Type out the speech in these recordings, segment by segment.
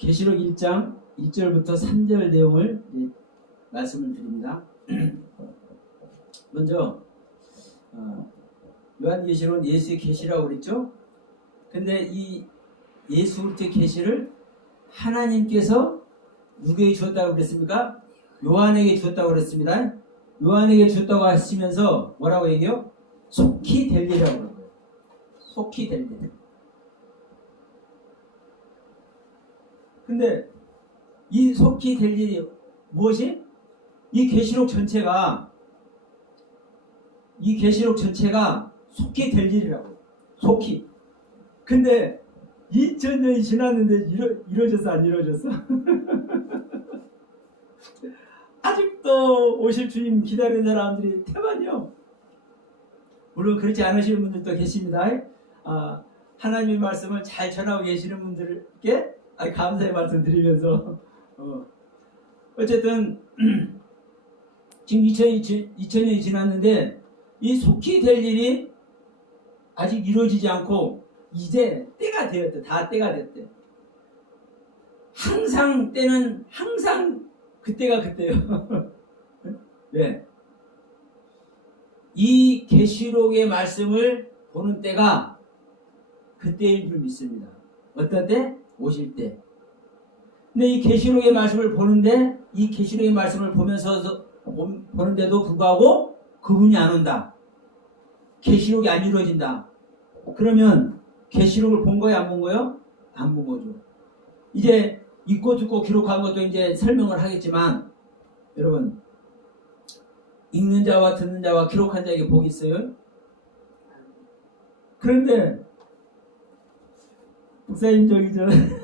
계시록 1장 1절부터 3절 내용을 말씀을 드립니다. 먼저 요한계시록은 예수의 계시라고 그랬죠. 근데 이 예수 그리스도의 계시를 하나님께서 누구에게 주었다고 그랬습니까? 요한에게 주었다고 그랬습니다. 요한에게 주었다고 하시면서 뭐라고 얘기해요? 속히 될 일이라고 그러는 거예요. 속히 될 일. 근데 이 속히 될 일이 무엇이? 이 계시록 전체가 속히 될 일이라고. 속히. 근데 2000년이 지났는데 이루어졌어 안 이루어졌어? 아직도 오실 주님 기다리는 사람들이 태반이요. 물론 그렇지 않으시는 분들도 계십니다. 하나님의 말씀을 잘 전하고 계시는 분들께 감사의 말씀 드리면서 어쨌든 지금 2000년이 지났는데 이 속히 될 일이 아직 이루어지지 않고 이제 때가 되었대. 다 때가 됐대. 항상 때는 항상 그때가 그때요. 네. 이 계시록의 말씀을 보는 때가 그때일 줄 믿습니다. 어떤 때? 오실 때. 근데 이 계시록의 말씀을 보는데 이 계시록의 말씀을 보는데도 불구하고 그분이 안 온다. 계시록이 안 이루어진다. 그러면 계시록을 본 거예요? 안 본 거예요? 안 본 거죠. 이제 읽고 듣고 기록한 것도 이제 설명을 하겠지만 여러분 읽는 자와 듣는 자와 기록한 자에게 복이 있어요? 그런데 목사님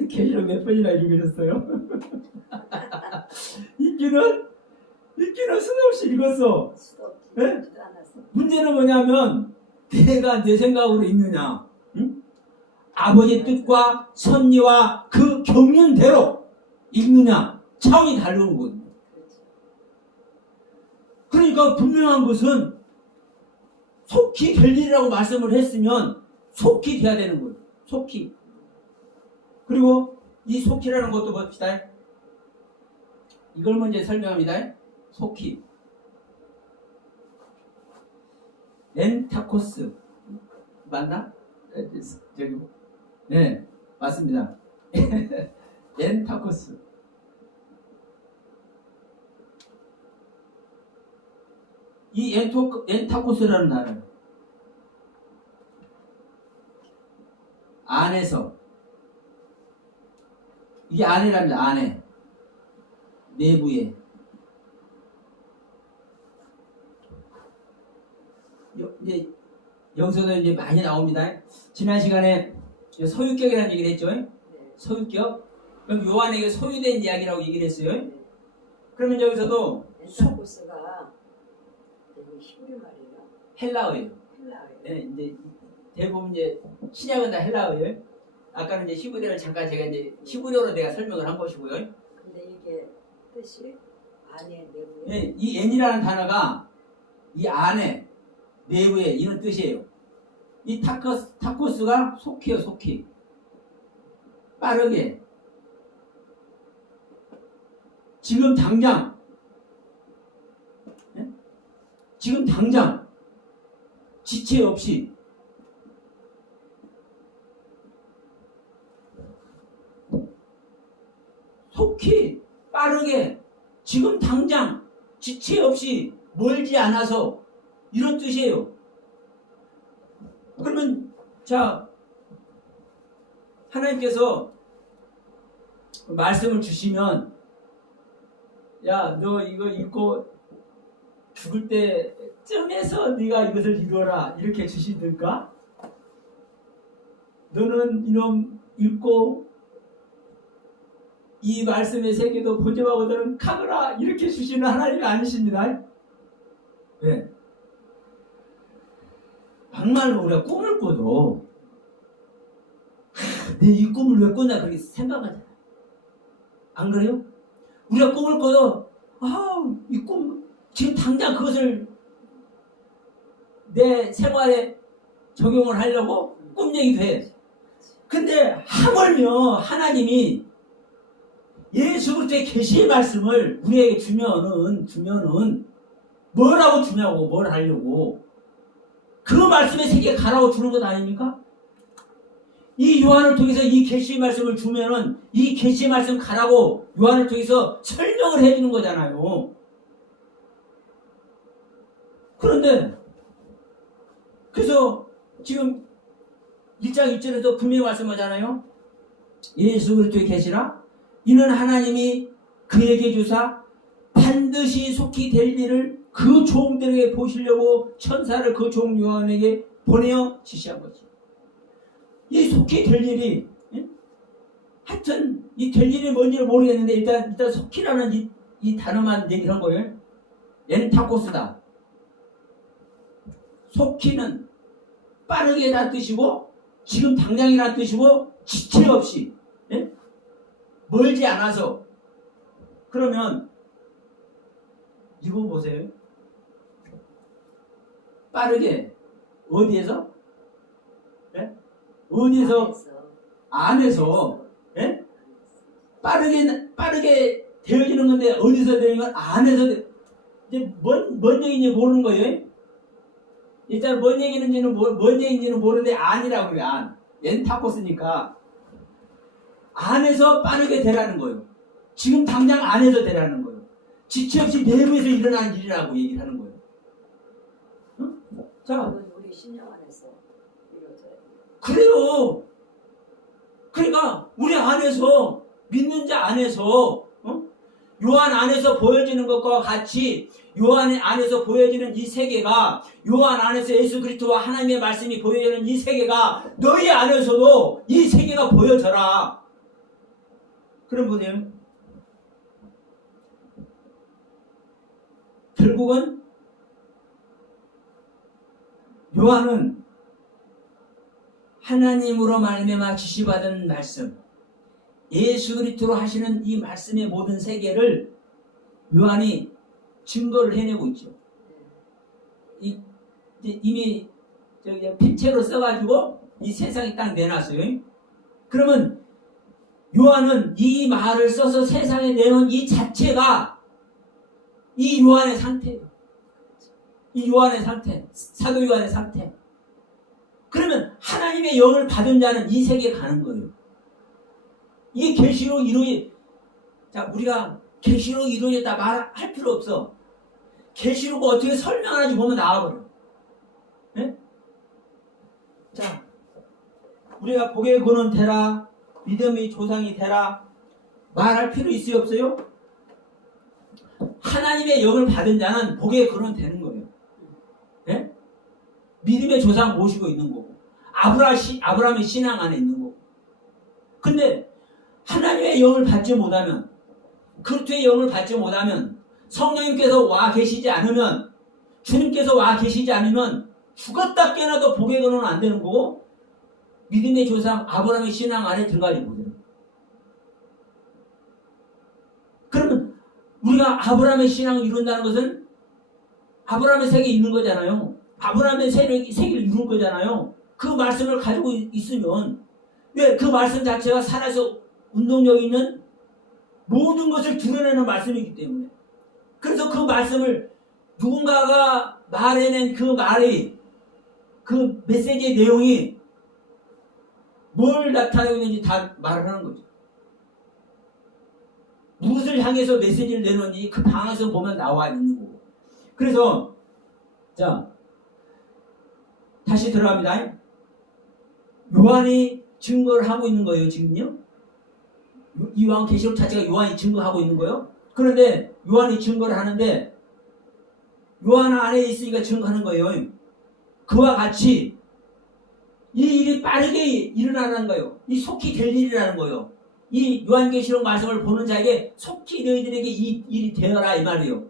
계시록 몇 번이나 읽으셨어요? 읽기는 수없이 읽었어. 네? 문제는 뭐냐면 내가 내 생각으로 읽느냐, 응? 아버지의 뜻과 섭리와 그 경륜대로 읽느냐 차원이 다르는 거거든요. 그러니까 분명한 것은 속히 될 일이라고 말씀을 했으면 속히 돼야 되는 거예요. 속히. 그리고 이 속히라는 것도 봅시다. 이걸 먼저 설명합니다. 속히. 엔타코스. 맞나? 저기. 네, 맞습니다. 엔타코스. 이 엔타코스라는 단어는 안에서, 이게 안에랍니다. 안에, 내부에. 이제 여기서도 이제 많이 나옵니다. 지난 시간에 소유격이라는 얘기를 했죠. 소유격. 그럼 요한에게 소유된 이야기라고 얘기를 했어요. 그러면 여기서도 엔타코스가 히브리 말이에요. 헬라어예요. 네, 이제 대부분 이제 신약은 다 헬라어예요. 아까는 이제 히브리어를 잠깐 제가 이제 히브리어로 내가 설명을 한 것이고요. 근데 이게 뜻이 안에 내부에. 네, 이 N이라는 단어가 이 안에 내부에 이런 뜻이에요. 이 타코스가 속히요, 속히. 빠르게. 지금 당장. 네? 지금 당장. 지체 없이. 속히, 빠르게, 지금 당장, 지체 없이, 멀지 않아서, 이런 뜻이에요. 그러면, 자, 하나님께서 말씀을 주시면, 야, 너 이거 읽고 죽을 때쯤에서 네가 이것을 이루어라. 이렇게 주시든가? 너는 이놈 읽고 이 말씀의 세계도 보지마고 너는 가거라. 이렇게 주시는 하나님이 아니십니다. 네. 정말로 우리가 꿈을 꿔도 내 이 꿈을 왜 꿨나 그렇게 생각하잖아요. 안 그래요? 우리가 꿈을 꿔도 이 꿈 지금 당장 그것을 내 생활에 적용을 하려고 꿈 얘기도 해. 근데 하물며 하나님이 예수 그리스도의 계시의 말씀을 우리에게 주면은 뭐라고 주냐고, 뭘 하려고. 그 말씀의 세계에 가라고 주는 것 아닙니까? 이 요한을 통해서 이 계시의 말씀을 주면은 이 계시의 말씀 가라고 요한을 통해서 설명을 해주는 거잖아요. 그런데 그래서 지금 1장 1절에서 분명히 말씀하잖아요. 예수 그리스도의 계시라 이는 하나님이 그에게 주사 반드시 속히 될 일을 그 종들에게 보시려고 천사를 그 종 요한에게 보내어 지시한 거지. 이 속히 될 일이, 예? 하여튼 이 될 일이 뭔지를 모르겠는데 일단 속히라는 이 단어만 얘기를 한 거예요. 엔타코스다. 속히는 빠르게라는 뜻이고 지금 당장이라는 뜻이고 지체 없이, 예? 멀지 않아서. 그러면 이거 보세요. 빠르게 어디에서? 예? 어디에서? 안에서. 예? 빠르게 되어지는 건데 어디서 되는 건 안에서 이제 뭔 얘기인지 모르는 거예요. 일단 뭔 얘기인지는 모르는데 안이라고 그래. 안. 엔타코스니까 안에서 빠르게 되라는 거예요. 지금 당장 안에서 되라는 거예요. 지체 없이 내부에서 일어나는 일이라고 얘기를 하는 거예요. 응? 자, 우리 신령 안에서 이루어져요. 그래요. 그러니까 우리 안에서 믿는 자 안에서 요한 안에서 보여지는 것과 같이 요한 안에서 보여지는 이 세계가 요한 안에서 예수 그리스도와 하나님의 말씀이 보여지는 이 세계가 너희 안에서도 이 세계가 보여져라. 그럼 보세요. 결국은 요한은 하나님으로 말미암아 지시받은 말씀, 예수 그리스도로 하시는 이 말씀의 모든 세계를 요한이 증거를 해내고 있죠. 이미 필체로 써가지고 이 세상에 딱 내놨어요. 그러면 요한은 이 말을 써서 세상에 내놓은 이 자체가 이 요한의 상태예요. 이 요한의 상태, 사도 요한의 상태. 그러면 하나님의 영을 받은 자는 이 세계에 가는 거예요. 이게 계시록 이루어지. 자, 우리가 계시록 이루어졌다 말할 필요 없어. 계시록을 어떻게 설명하는지 보면 나와버려. 네? 자, 우리가 복의 근원 되라, 믿음의 조상이 되라 말할 필요 있어요, 없어요? 하나님의 영을 받은 자는 복의 근원 되는 거예요. 네? 믿음의 조상 모시고 있는 거고, 아브라함의 신앙 안에 있는 거고. 근데 하나님의 영을 받지 못하면, 그리스도의 영을 받지 못하면, 성령님께서 와 계시지 않으면, 주님께서 와 계시지 않으면 죽었다 깨어나도 복의 근원은 안 되는 거고, 믿음의 조상 아브라함의 신앙 안에 들어가지 못해요. 그러면 우리가 아브라함의 신앙을 이룬다는 것은 아브라함의 세계에 있는 거잖아요. 아브라함의 세계를 이룬 거잖아요. 그 말씀을 가지고 있으면 왜 그 말씀 자체가 살아서 운동력 있는 모든 것을 드러내는 말씀이기 때문에. 그래서 그 말씀을 누군가가 말해낸 그 말이, 그 메시지의 내용이 뭘 나타내고 있는지 다 말을 하는 거죠. 무엇을 향해서 메시지를 내놓는지 그 방에서 보면 나와 있는 거고. 그래서 자, 다시 들어갑니다. 요한이 증거를 하고 있는 거예요, 지금요. 이 요한 계시록 자체가 요한이 증거하고 있는 거예요. 그런데 요한이 증거를 하는데 요한 안에 있으니까 증거하는 거예요. 그와 같이 이 일이 빠르게 일어나는 거예요. 이 속히 될 일이라는 거예요. 이 요한계시록 말씀을 보는 자에게 속히 너희들에게 이 일이 되어라 이 말이에요.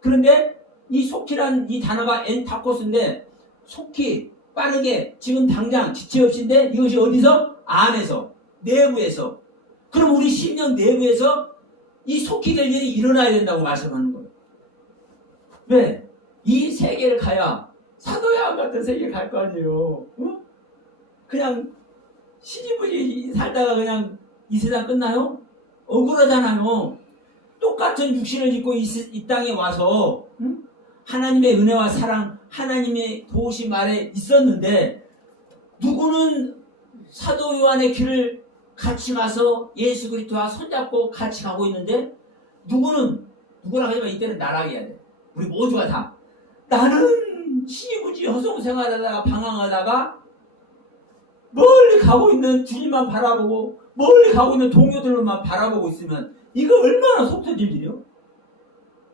그런데 이 속히란 이 단어가 엔타코스인데 속히 빠르게 지금 당장 지체 없이인데 이것이 어디서? 안에서, 내부에서. 그럼 우리 심령 내부에서 이 속히 될 일이 일어나야 된다고 말씀하는 거예요. 왜? 이 세계를 가야 사도야한 같은 세계를 갈 거 아니에요. 어? 그냥 시지부지 살다가 그냥 이 세상 끝나요? 억울하잖아요. 똑같은 육신을 입고 이 땅에 와서 응? 하나님의 은혜와 사랑, 하나님의 도우심 아래 있었는데 누구는 사도 요한의 길을 같이 가서 예수 그리스도와 손잡고 같이 가고 있는데 누구나 하지만 이때는 나라고 해야 돼. 우리 모두가 다 나는 시부지 허송생활하다가 방황하다가 멀리 가고 있는 주님만 바라보고 멀리 가고 있는 동료들만 바라보고 있으면 이거 얼마나 속 터질 일이요?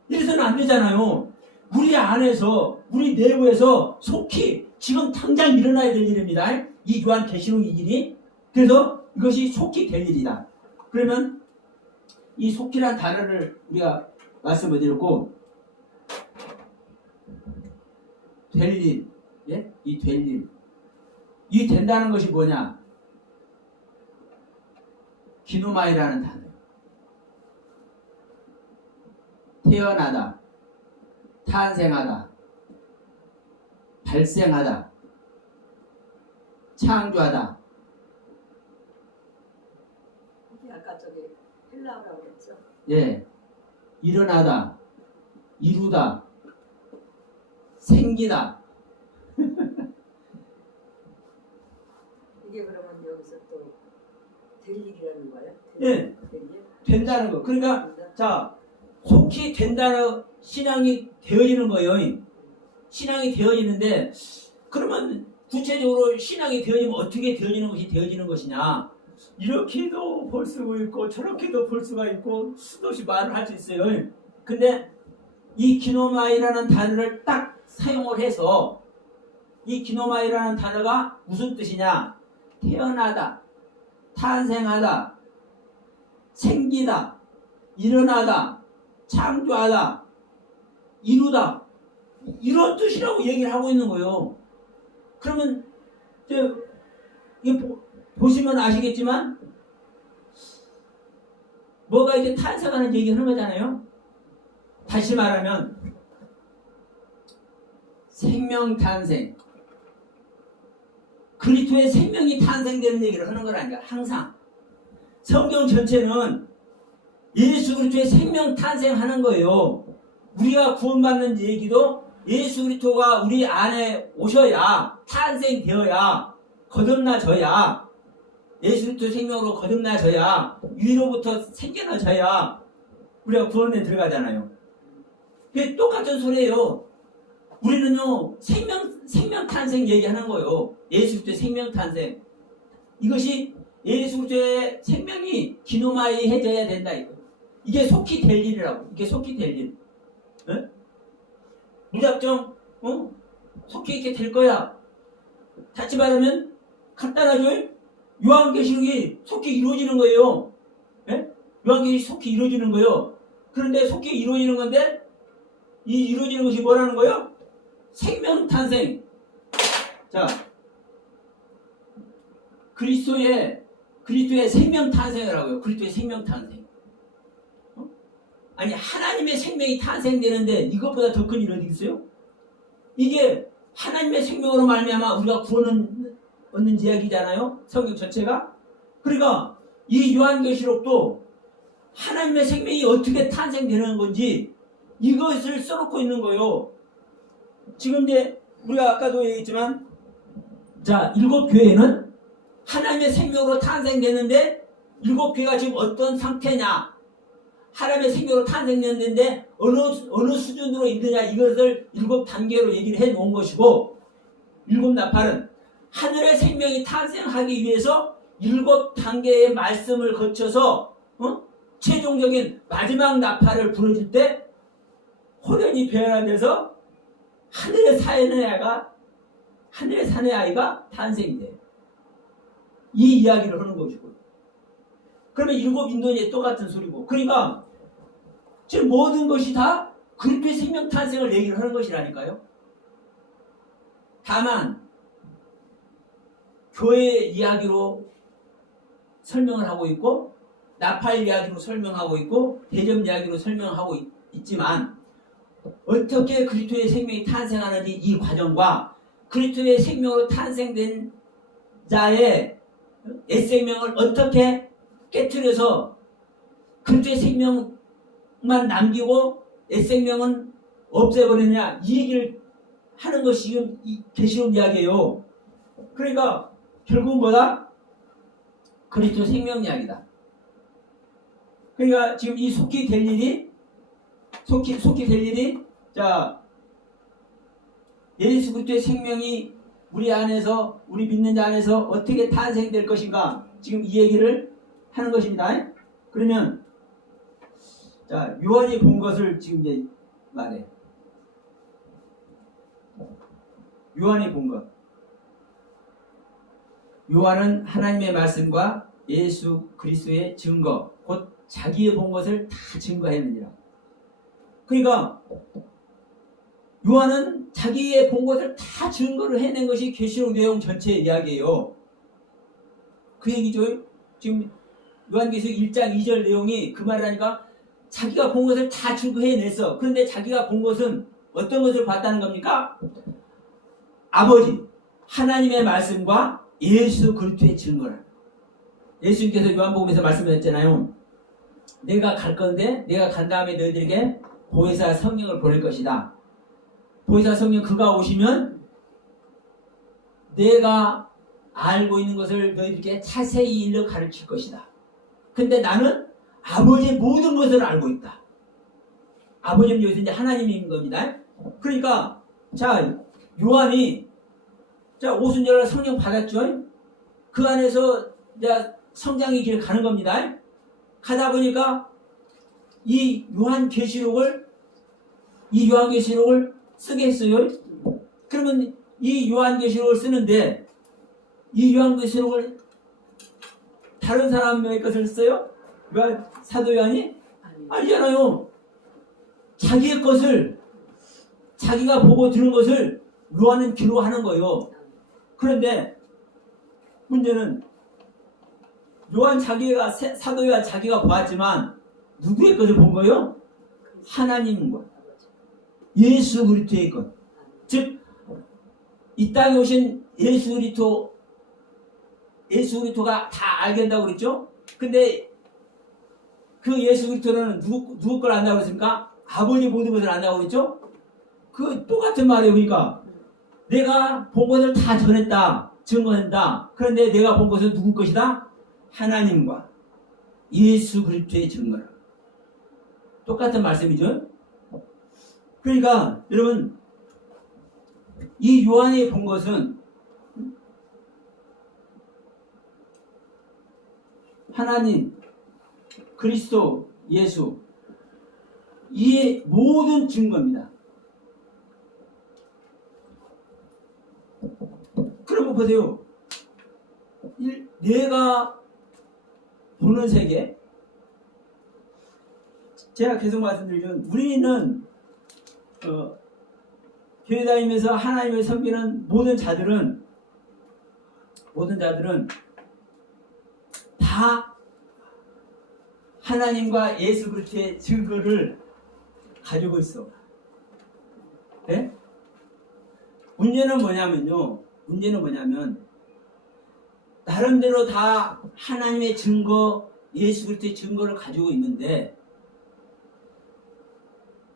이래서는 안 되잖아요. 우리 안에서 우리 내부에서 속히 지금 당장 일어나야 될 일입니다. 이 요한 계시록의 일이. 그래서 이것이 속히 될 일이다. 그러면 이 속히란 단어를 우리가 말씀을 드렸고 될 일, 예? 이 될 일. 이 된다는 것이 뭐냐? 기노마이라는 단어. 태어나다, 탄생하다, 발생하다, 창조하다. 이게 아까 저기 헬라어라고 그랬죠. 예, 일어나다, 이루다, 생기다. 이게 그러면 여기서 또 될 일이라는 거예요? 예, 될 일? 된다는 거. 그러니까 된다? 자, 속히 된다는 신앙이 되어지는 거예요. 신앙이 되어지는데 그러면 구체적으로 신앙이 되어지면 어떻게 되어지는 것이 되어지는 것이냐? 이렇게도 볼 수가 있고 저렇게도 볼 수가 있고 수도 없이 말을 할 수 있어요. 근데 이 기노마이라는 단어를 딱 사용을 해서 이 기노마이라는 단어가 무슨 뜻이냐? 태어나다, 탄생하다, 생기다, 일어나다, 창조하다, 이루다, 이런 뜻이라고 얘기를 하고 있는 거예요. 그러면 이거 보시면 아시겠지만 뭐가 이제 탄생하는 얘기를 하는 거잖아요. 다시 말하면 생명 탄생, 그리스도의 생명이 탄생되는 얘기를 하는 건 아니야. 항상 성경 전체는 예수 그리스도의 생명 탄생하는 거예요. 우리가 구원받는 얘기도 예수 그리스도가 우리 안에 오셔야 탄생되어야 거듭나져야 예수 그리스도 생명으로 거듭나져야 위로부터 생겨나져야 우리가 구원에 들어가잖아요. 그게 똑같은 소리예요. 우리는요 생명 탄생 얘기하는 거예요. 예수 그리스도의 생명 탄생. 이것이 예수 그리스도의 생명이 기노마이해져야 된다. 이게 속히 될 일이라고. 이게 속히 될 일. 에? 무작정 속히 이렇게 될 거야. 다시 말하면 간단하죠. 요한계시록이 속히 이루어지는 거예요. 에? 요한계시록이 속히 이루어지는 거예요. 그런데 속히 이루어지는 건데 이 이루어지는 것이 뭐라는 거예요? 생명 탄생. 자, 그리스도의 생명 탄생을 하고요. 그리스도의 생명 탄생. 아니 하나님의 생명이 탄생되는데 이것보다 더 큰 일이 어디 있어요? 이게 하나님의 생명으로 말미암아 우리가 구원을 얻는 이야기잖아요. 성경 전체가. 그러니까 이 요한계시록도 하나님의 생명이 어떻게 탄생되는 건지 이것을 써놓고 있는 거예요. 지금 이제 우리가 아까도 얘기했지만 자, 7교회는 하나님의 생명으로 탄생되는데 7교회가 지금 어떤 상태냐, 하나님의 생명으로 탄생됐는데 어느 수준으로 있느냐, 이것을 7단계로 얘기를 해 놓은 것이고, 7나팔은 하늘의 생명이 탄생하기 위해서 7단계의 말씀을 거쳐서 최종적인 마지막 나팔을 부러질 때 호련히 변화돼서 하늘에 사는 아이가 탄생돼요. 이 이야기를 하는 것이고, 그러면 7 인도에 똑같은 소리고, 그러니까 지금 모든 것이 다 그리스도의 생명 탄생을 얘기를 하는 것이라니까요. 다만 교회 이야기로 설명을 하고 있고, 나팔 이야기로 설명하고 있고, 대점 이야기로 설명하고 있지만, 어떻게 그리스도의 생명이 탄생하는지 이 과정과 그리스도의 생명으로 탄생된 자의 옛 생명을 어떻게 깨트려서 그리스도의 생명만 남기고 옛 생명은 없애버리느냐, 이 얘기를 하는 것이 지금 이 계시록 이야기예요. 그러니까 결국은 뭐다? 그리스도 생명 이야기다. 그러니까 지금 이 속히 될 일이 자, 예수 그리스도의 생명이 우리 안에서, 우리 믿는 자 안에서 어떻게 탄생될 것인가, 지금 이 얘기를 하는 것입니다. 그러면 자, 요한이 본 것을 지금 이제 말해. 요한이 본 것. 요한은 하나님의 말씀과 예수 그리스도의 증거, 곧 자기의 본 것을 다 증거했느니라. 그러니까 요한은 자기의 본 것을 다 증거를 해낸 것이 계시록 내용 전체의 이야기예요. 그 얘기죠. 지금 요한계시록 1장 2절 내용이 그 말을 하니까 자기가 본 것을 다 증거해냈어. 그런데 자기가 본 것은 어떤 것을 봤다는 겁니까? 아버지 하나님의 말씀과 예수 그리스도의 증거라. 예수님께서 요한복음에서 말씀하셨잖아요. 내가 갈 건데 내가 간 다음에 너희들에게 보혜사 성령을 보낼 것이다. 보혜사 성령 그가 오시면 내가 알고 있는 것을 너희들에게 자세히 일러 가르칠 것이다. 근데 나는 아버지의 모든 것을 알고 있다. 아버지는 여기서 이제 하나님인 겁니다. 그러니까 자, 요한이 자, 오순절날 성령 받았죠. 그 안에서 이제 성장의 길을 가는 겁니다. 가다 보니까 이 요한계시록을 쓰게 했어요. 그러면 이 요한계시록을 쓰는데 이 요한계시록을 다른 사람의 것을 써요? 사도 요한이? 아니잖아요. 자기의 것을, 자기가 보고 들은 것을 요한은 기록하는 거예요. 그런데 문제는 요한 자기가, 사도 요한 자기가 보았지만 누구의 것을 본 거예요? 하나님과 예수 그리스도의 것. 즉 이 땅에 오신 예수 그리스도가 다 알게 된다고 그랬죠? 근데 그 예수 그리스도는 누구 걸 안다고 그랬습니까? 아버지 모든 것을 안다고 그랬죠? 그 똑같은 말이에요. 그러니까 내가 본 것을 다 전했다, 증거한다. 그런데 내가 본 것은 누구 것이다? 하나님과 예수 그리스도의 증거라. 똑같은 말씀이죠. 그러니까 여러분 이 요한이 본 것은 하나님, 그리스도, 예수, 이 모든 증거입니다. 그러면 보세요. 내가 보는 세계, 제가 계속 말씀드리면 우리는 교회 다니면서 하나님을 섬기는 모든 자들은 다 하나님과 예수 그리스도의 증거를 가지고 있어. 네? 문제는 뭐냐면 나름대로 다 하나님의 증거, 예수 그리스도의 증거를 가지고 있는데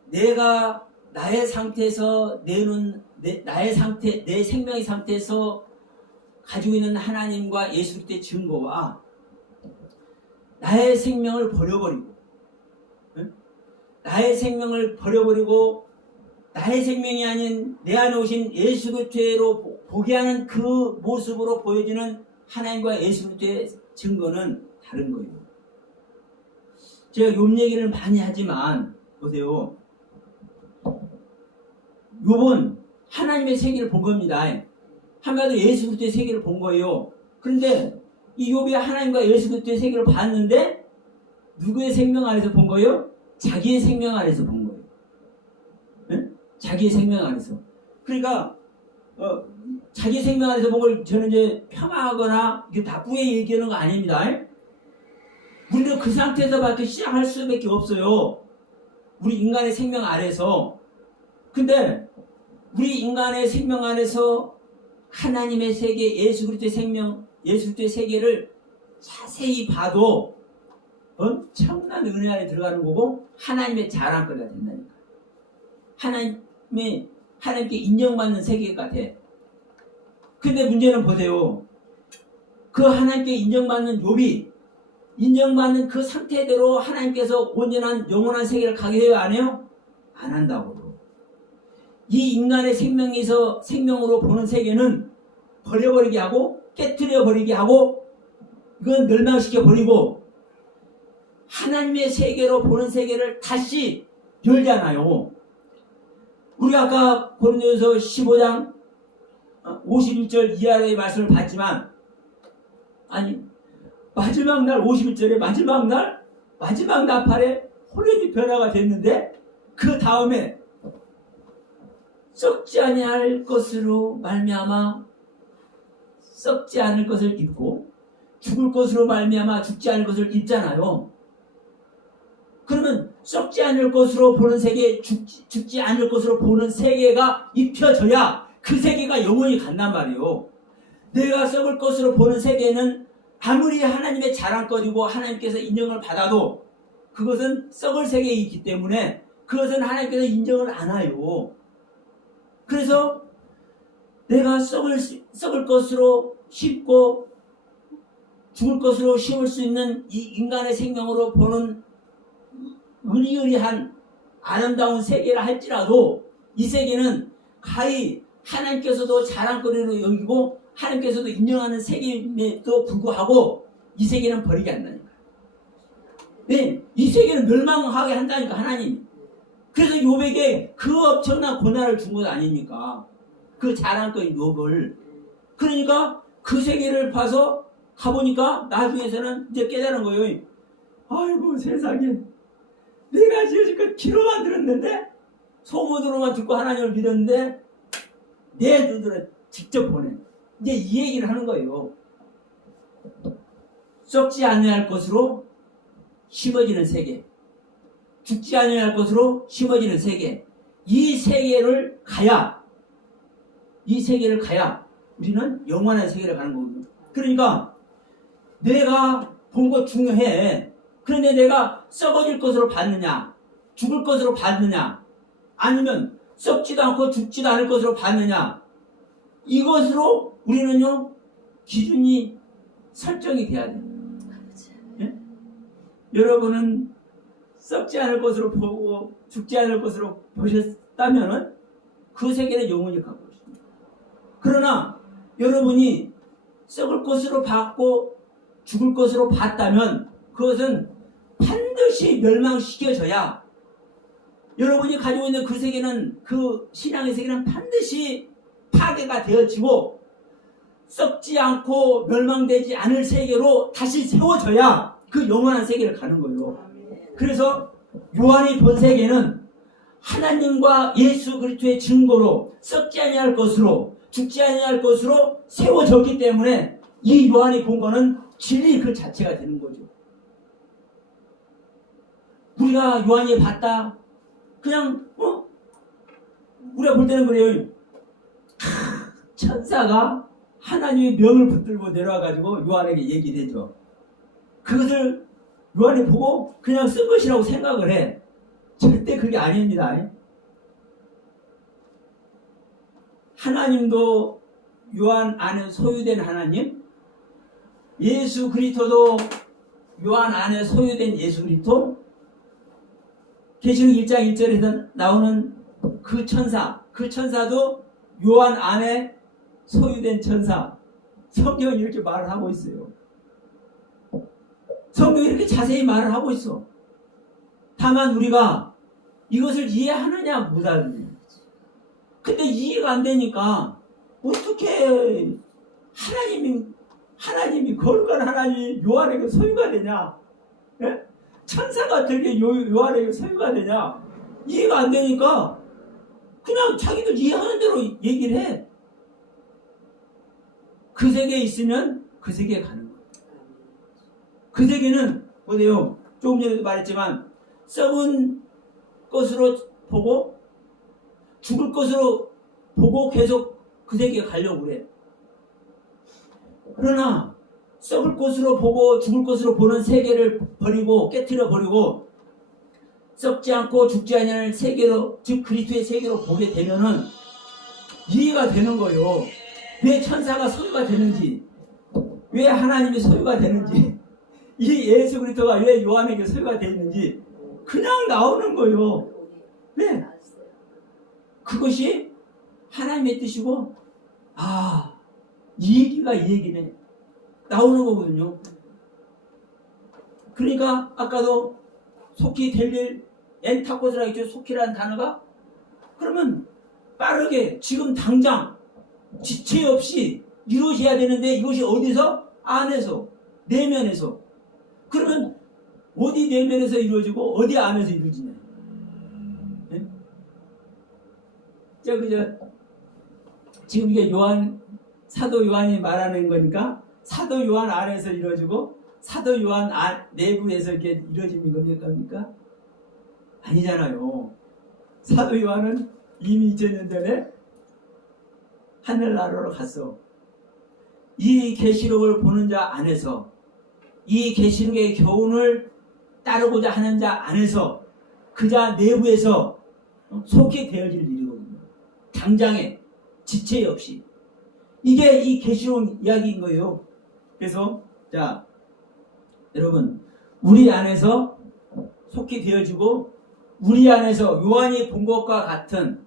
내가 나의 상태에서 내 생명의 상태에서 가지고 있는 하나님과 예수 그리스도의 증거와 나의 생명을 버려버리고, 나의 생명을 버려버리고 나의 생명이 아닌 내 안에 오신 예수 그리스도로 보게 하는 그 모습으로 보여지는 하나님과 예수 그리스도의 증거는 다른 거예요. 제가 욥 얘기를 많이 하지만 보세요. 욥은 하나님의 세계를 본 겁니다. 한마디로 예수 그리스도의 세계를 본 거예요. 그런데 이 욥이 하나님과 예수 그리스도의 세계를 봤는데 누구의 생명 안에서 본 거예요? 자기의 생명 안에서 본 거예요. 네? 자기의 생명 안에서. 그러니까 자기 생명 안에서 본 걸 저는 이제 폄하하거나 나쁘게 얘기하는 거 아닙니다. 우리는 그 상태에서밖에 시작할 수밖에 없어요. 우리 인간의 생명 안에서. 근데 우리 인간의 생명 안에서 하나님의 세계, 예수 그리스도의 생명, 예수 그리스도의 세계를 자세히 봐도 엄청난 은혜 안에 들어가는 거고 하나님의 자랑거리가 된다니까. 하나님께 인정받는 세계 같아. 근데 문제는 보세요. 그 하나님께 인정받는 욥이 인정받는 그 상태대로 하나님께서 온전한 영원한 세계를 가게 해요? 안 해요? 안 한다고. 이 인간의 생명으로 보는 세계는 버려버리게 하고 깨트려 버리게 하고 이건 멸망시켜 버리고 하나님의 세계로 보는 세계를 다시 열잖아요. 우리가 아까 고린도전서 15장 51절 이하의 말씀을 봤지만 아니 마지막 날 51절에 마지막 나팔에 호련히 변화가 됐는데 그 다음에 썩지 아니할 것으로 말미암아 썩지 않을 것을 입고 죽을 것으로 말미암아 죽지 않을 것을 입잖아요. 그러면 썩지 않을 것으로 보는 세계, 죽지 않을 것으로 보는 세계가 입혀져야 그 세계가 영원히 간단 말이에요. 내가 썩을 것으로 보는 세계는 아무리 하나님의 자랑거리고 하나님께서 인정을 받아도 그것은 썩을 세계에 있기 때문에 그것은 하나님께서 인정을 안 해요. 그래서 내가 썩을 것으로 심고 죽을 것으로 심을 수 있는 이 인간의 생명으로 보는 의리의리한 아름다운 세계라 할지라도 이 세계는 가히 하나님께서도 자랑거리로 여기고 하나님께서도 인정하는 세계임에도 불구하고 이 세계는 버리게 한다니까. 네, 이 세계는 멸망하게 한다니까 하나님. 그래서 욥에게 그 엄청난 고난을 준 것 아닙니까? 그 자랑거리 욥을. 그러니까 그 세계를 봐서 가보니까 나중에서는 이제 깨달은 거예요. 아이고 세상에 내가 지금껏 귀로만 들었는데 소문으로만 듣고 하나님을 믿었는데 내 눈으로 직접 보내. 이제 이 얘기를 하는 거예요. 썩지 아니할 것으로 심어지는 세계, 죽지 아니할 것으로 심어지는 세계, 이 세계를 가야 우리는 영원한 세계를 가는 거거든요. 그러니까 내가 본 거 중요해. 그런데 내가 썩어질 것으로 봤느냐, 죽을 것으로 봤느냐, 아니면 썩지도 않고 죽지도 않을 것으로 봤느냐, 이것으로 우리는요 기준이 설정이 돼야 돼요. 예? 여러분은 썩지 않을 것으로 보고 죽지 않을 것으로 보셨다면 그 세계는 영원히 갖고 있습니다. 그러나 여러분이 썩을 것으로 봤고 죽을 것으로 봤다면 그것은 반드시 멸망시켜져야 여러분이 가지고 있는 그 세계는, 그 신앙의 세계는 반드시 파괴가 되어지고 썩지 않고 멸망되지 않을 세계로 다시 세워져야 그 영원한 세계를 가는 거예요. 그래서 요한이 본 세계는 하나님과 예수 그리스도의 증거로 썩지 아니할 것으로 죽지 아니할 것으로 세워졌기 때문에 이 요한이 본 거는 진리 그 자체가 되는 거죠. 우리가 요한이 봤다 그냥 우리가 볼 때는 그래요. 천사가 하나님의 명을 붙들고 내려와가지고 요한에게 얘기를 해줘. 그것을 요한이 보고 그냥 쓴 것이라고 생각을 해. 절대 그게 아닙니다. 하나님도 요한 안에 소유된 하나님, 예수 그리스도도 요한 안에 소유된 예수 그리스도, 계시록 1장 1절에서 나오는 그 천사도 요한 안에 소유된 천사. 성경은 이렇게 말을 하고 있어요. 성경이 이렇게 자세히 말을 하고 있어. 다만 우리가 이것을 이해하느냐 못하느냐. 근데 이해가 안 되니까 어떻게 하나님이 거룩한 하나님이 요한에게 소유가 되냐? 예? 천사가 되게 요한에게 소유가 되냐? 이해가 안 되니까 그냥 자기들 이해하는 대로 얘기를 해. 그 세계에 있으면 그 세계에 가는 거예요. 그 세계는 보세요. 조금 전에도 말했지만 썩은 것으로 보고 죽을 것으로 보고 계속 그 세계에 가려고 그래. 그러나 썩을 것으로 보고 죽을 것으로 보는 세계를 버리고 깨트려 버리고 썩지 않고 죽지 않는 세계로, 즉 그리스도의 세계로 보게 되면은 이해가 되는 거예요. 왜 천사가 소유가 되는지, 왜 하나님이 소유가 되는지, 이 예수 그리스도가 왜 요한에게 소유가 되어 있는지 그냥 나오는 거예요. 왜? 그것이 하나님의 뜻이고, 이 얘기가 이 얘기네. 나오는 거거든요. 그러니까 아까도 속히 될 일, 엔타코스라 했죠. 속히라는 단어가. 그러면 빠르게 지금 당장 지체 없이 이루어져야 되는데 이것이 어디서? 안에서, 내면에서. 그러면 어디 내면에서 이루어지고 어디 안에서 이루어지냐. 네? 지금 이게 사도 요한이 말하는 거니까 사도 요한 안에서 이루어지고 사도 요한 내부에서 이렇게 이루어지는 겁니까? 아니잖아요. 사도 요한은 이미 2000년 전에 하늘나라로 갔어. 이 계시록을 보는 자 안에서, 이 계시록의 교훈을 따르고자 하는 자 안에서, 그 자 내부에서 속히 되어질 일이거든요. 당장에 지체 없이. 이게 이 계시록 이야기인 거예요. 그래서 자, 여러분, 우리 안에서 속히 되어지고 우리 안에서 요한이 본 것과 같은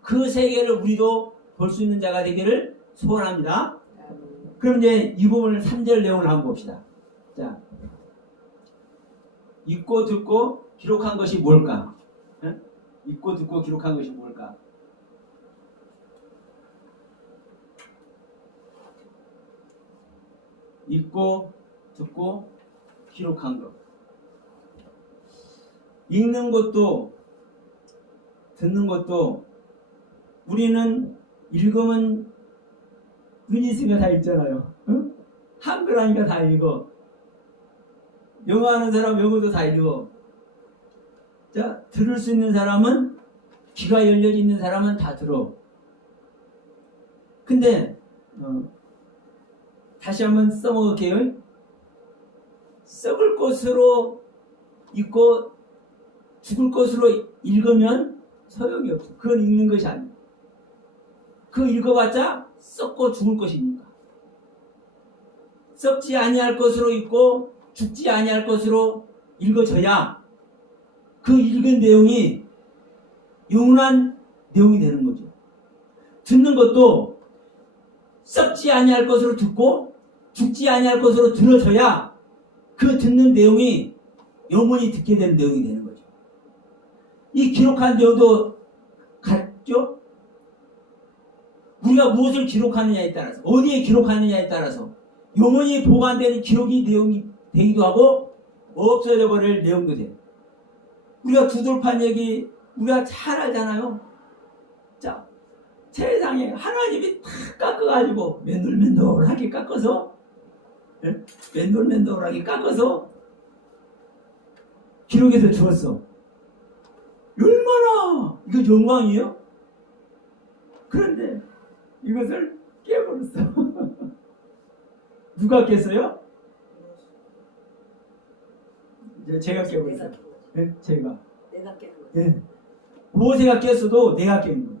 그 세계를 우리도 볼 수 있는 자가 되기를 소원합니다. 그럼 이제 이 부분을 3절 내용을 한번 봅시다. 자, 읽고 듣고 기록한 것이 뭘까? 응? 읽고 듣고 기록한 것이 뭘까? 읽고 듣고 기록한 것. 읽는 것도 듣는 것도 우리는 읽으면 눈이 있으면 다 읽잖아요. 응? 한글 하니까 다 읽어. 영어 하는 사람 영어도 다 읽어. 자, 들을 수 있는 사람은, 귀가 열려 있는 사람은 다 들어. 근데 다시 한번 써먹을게요. 썩을 것으로 읽고 죽을 것으로 읽으면 소용이 없어. 그건 읽는 것이 아니야. 그거 읽어봤자 썩고 죽을 것이니까. 썩지 아니할 것으로 읽고 죽지 아니할 것으로 읽어져야 그 읽은 내용이 영원한 내용이 되는 거죠. 듣는 것도 썩지 아니할 것으로 듣고 죽지 아니할 것으로 들어져야 그 듣는 내용이 영원히 듣게 되는 내용이 되는 거죠. 이 기록한 내용도 같죠? 우리가 무엇을 기록하느냐에 따라서, 어디에 기록하느냐에 따라서 영원히 보관되는 기록이 내용이 되기도 하고 없어져 버릴 내용도 돼요. 우리가 두돌판 얘기 우리가 잘 알잖아요. 자, 세상에 하나님이 다 깎아가지고 맨돌맨돌하게 깎아서, 예? 맨돌맨돌하게 깎아서 기록해서 주었어. 얼마나 이거 영광이에요? 그런데 이것을 깨버렸어. 누가 깼어요? 제가 깨버렸어요. 네? 제가. 내가 깨는 거지. 네. 모세가 깼어도 내가 깨는 거예요.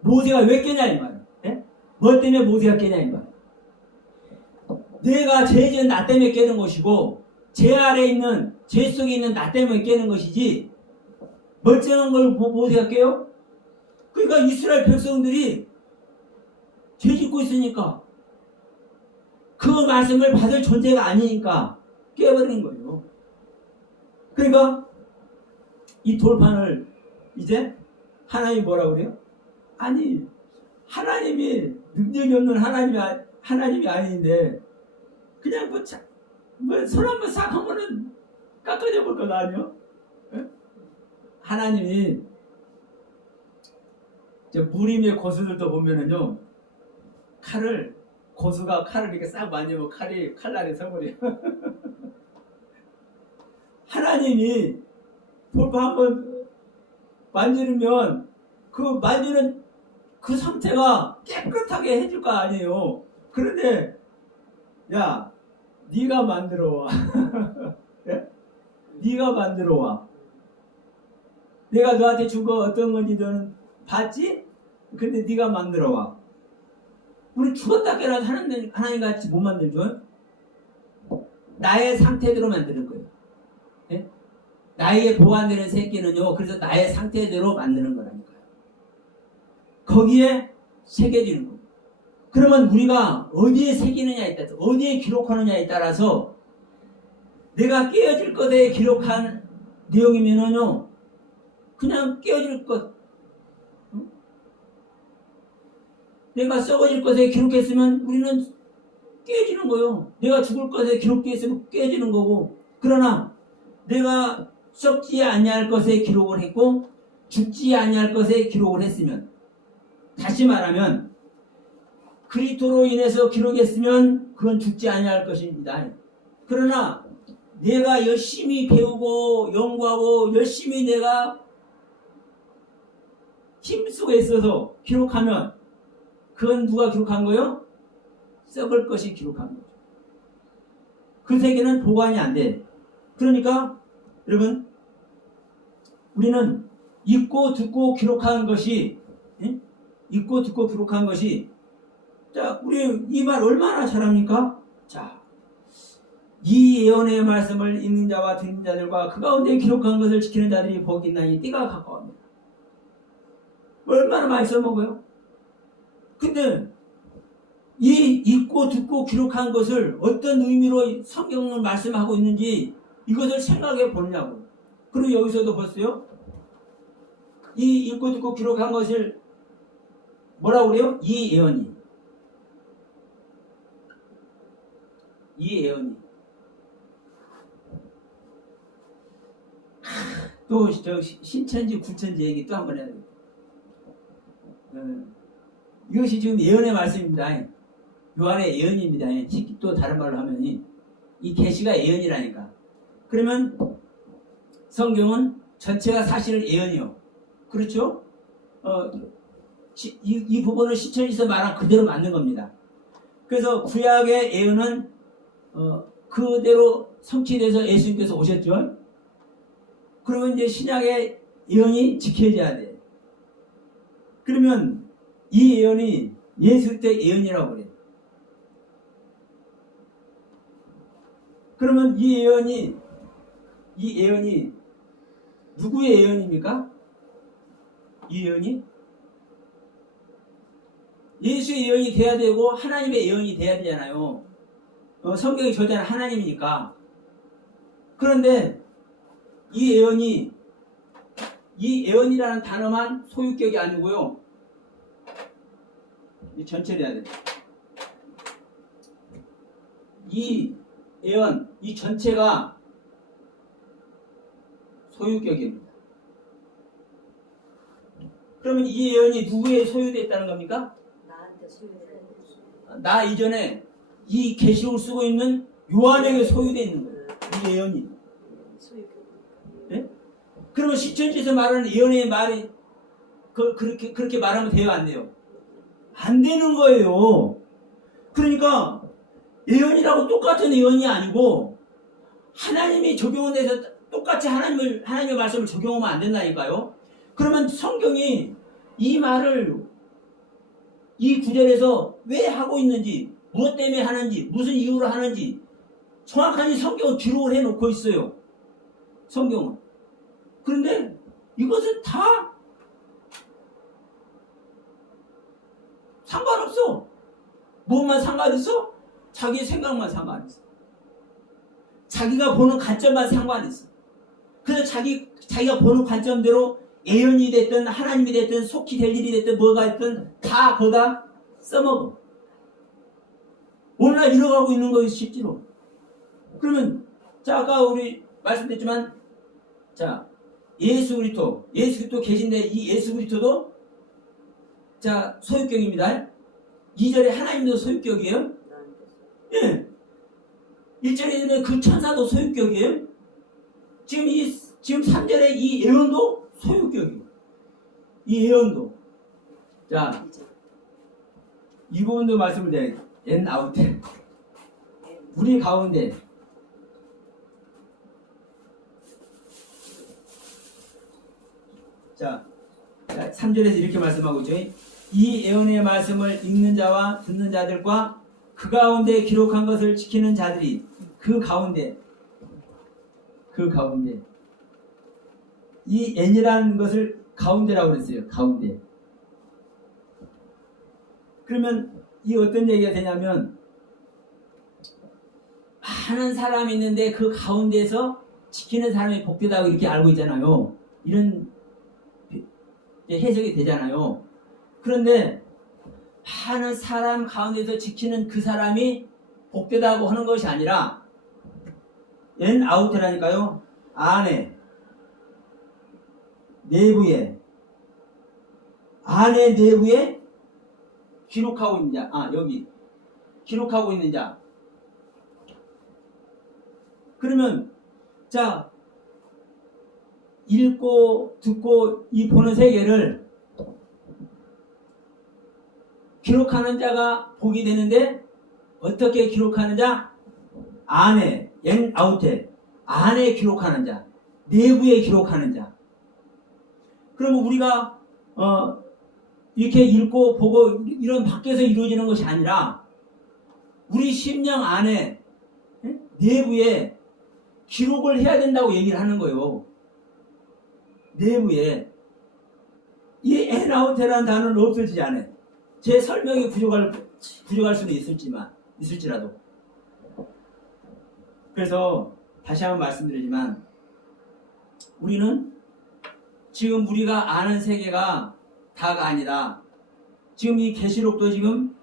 모세가 왜 깨냐 이 말이에요. 네? 뭐 때문에 모세가 깨냐 이 말이에요. 내가 죄 지은 나 때문에 깨는 것이고 죄 아래 있는, 죄 속에 있는 나 때문에 깨는 것이지 멀쩡한 걸 모세가 깨요? 그러니까 이스라엘 백성들이 죄 짓고 있으니까 그 말씀을 받을 존재가 아니니까 깨버리는 거예요. 그러니까 이 돌판을 이제 하나님이 뭐라고 그래요? 아니, 하나님이 능력이 없는 하나님이 아닌데 그냥 손 한번 싹 하면은 깎아져 볼 것 아니요? 예? 하나님이 무림의 고수들도 보면은요, 고수가 칼을 이렇게 싹 만지면 칼날이 서버려요. 하나님이 돌판 한번 만지면 그 만지는 그 상태가 깨끗하게 해줄 거 아니에요. 그런데 야, 네가 만들어 와. 예? 네가 만들어 와. 내가 너한테 준 거 어떤 건지 너는 봤지? 근데 네가 만들어 와. 우리 죽었다 깨어나서 하나님 같이 못 만들죠? 나의 상태대로 만드는 거예요. 예? 나에게 보완되는 새끼는요, 그래서 나의 상태대로 만드는 거라니까요. 거기에 새겨지는 거예요. 그러면 우리가 어디에 새기느냐에 따라서, 어디에 기록하느냐에 따라서 내가 깨어질 것에 기록한 내용이면은요, 그냥 깨어질 것. 내가 썩어질 것에 기록했으면 우리는 깨지는 거예요. 내가 죽을 것에 기록되어 있으면 깨지는 거고. 그러나 내가 썩지 아니할 것에 기록을 했고 죽지 아니할 것에 기록을 했으면, 다시 말하면 그리스도로 인해서 기록했으면 그건 죽지 아니할 것입니다. 그러나 내가 열심히 배우고 연구하고 열심히 내가 힘쓰고 있어서 기록하면 그건 누가 기록한 거예요? 썩을 것이 기록한 거죠. 그 세계는 보관이 안 돼. 그러니까 여러분, 우리는 읽고 듣고 기록한 것이, 읽고 듣고 기록한 것이, 자, 우리 이 말 얼마나 잘합니까? 자, 이 예언의 말씀을 읽는 자와 듣는 자들과 그 가운데 기록한 것을 지키는 자들이 복이 있나니 띠가 가까웁니다. 얼마나 많이 써먹어요? 근데 이 읽고 듣고 기록한 것을 어떤 의미로 성경은 말씀하고 있는지 이것을 생각해 보냐고. 그리고 여기서도 봤어요. 이 읽고 듣고 기록한 것을 뭐라고 그래요? 이 예언이. 또 저 신천지 구천지 얘기 또 한번 해야 돼요. 이것이 지금 예언의 말씀입니다. 요한의 예언입니다. 또 다른 말로 하면 이 계시가 예언이라니까. 그러면 성경은 전체가 사실은 예언이요. 그렇죠? 이 부분을 신천지에서 말한 그대로 맞는 겁니다. 그래서 구약의 예언은 그대로 성취돼서 예수님께서 오셨죠. 그러면 이제 신약의 예언이 지켜져야 돼. 그러면 이 예언이 예수 때 예언이라고 그래요. 그러면 이 예언이 누구의 예언입니까? 이 예언이 예수의 예언이 돼야 되고 하나님의 예언이 돼야 되잖아요. 성경의 저자는 하나님이니까. 그런데 이 예언이라는 단어만 소유격이 아니고요. 전체를 해야 돼. 이 예언, 이 전체가 소유격입니다. 그러면 이 예언이 누구에 소유됐다는 겁니까? 나한테 소유돼. 나 이전에 이 계시록을 쓰고 있는 요한에게 소유되어 있는 거예요. 이 예언이. 네? 그러면 신천지에서 말하는 예언의 말이 그렇게 말하면 돼요, 안 돼요? 안 되는 거예요. 그러니까 예언이라고 똑같은 예언이 아니고 하나님이 적용을 해서 똑같이 하나님의 말씀을 적용하면 안 된다니까요. 그러면 성경이 이 말을 이 구절에서 왜 하고 있는지, 무엇 때문에 하는지, 무슨 이유로 하는지 정확하게 성경은 기록을 해놓고 있어요. 성경은. 그런데 이것은 다 상관없어. 무엇만 상관있어? 자기 생각만 상관있어. 자기가 보는 관점만 상관있어. 그래서 자기가 보는 관점대로 예언이 됐든 하나님이 됐든 속히 될 일이 됐든 뭐가 됐든 다 거기다 써먹어. 오늘날 이뤄가고 있는 거예요, 실제로. 그러면 자, 아까 우리 말씀드렸지만, 자, 예수 그리스도 계신데 이 예수 그리스도도 자, 소유격입니다. 2절에 하나님도 소유격이에요. 예. 1절에 그 천사도 소유격이에요. 지금 3절에 이 예언도 소유격이에요. 이 예언도. 자, 이 부분도 말씀을 드려요. 옛 아웃 때. 우리 가운데 자 3절에서 이렇게 말씀하고 있죠. 이 예언의 말씀을 읽는 자와 듣는 자들과 그 가운데 기록한 것을 지키는 자들이 그 가운데 이 N이라는 것을 가운데라고 그랬어요. 가운데. 그러면 이 어떤 얘기가 되냐면 많은 사람이 있는데 그 가운데서 지키는 사람이 복되다고 이렇게 알고 있잖아요. 이런 해석이 되잖아요. 그런데 많은 사람 가운데서 지키는 그 사람이 복되다고 하는 것이 아니라 N 아우트라니까요. 안에 내부에 안에 내부에 기록하고 있는 자. 여기 기록하고 있는 자. 그러면 자 읽고 듣고 이 보는 세계를 기록하는 자가 복이 되는데 어떻게 기록하는 자? 안에 엔 아우테 안에 기록하는 자, 내부에 기록하는 자. 그러면 우리가 이렇게 읽고 보고 이런 밖에서 이루어지는 것이 아니라 우리 심령 안에 내부에 기록을 해야 된다고 얘기를 하는 거예요. 내부에 이 엔아우테라는 단어는 없어지지 않아요. 제 설명이 부족할 수는 있을지라도. 그래서 다시 한번 말씀드리지만 우리는 지금 우리가 아는 세계가 다가 아니다. 지금 이 계시록도 지금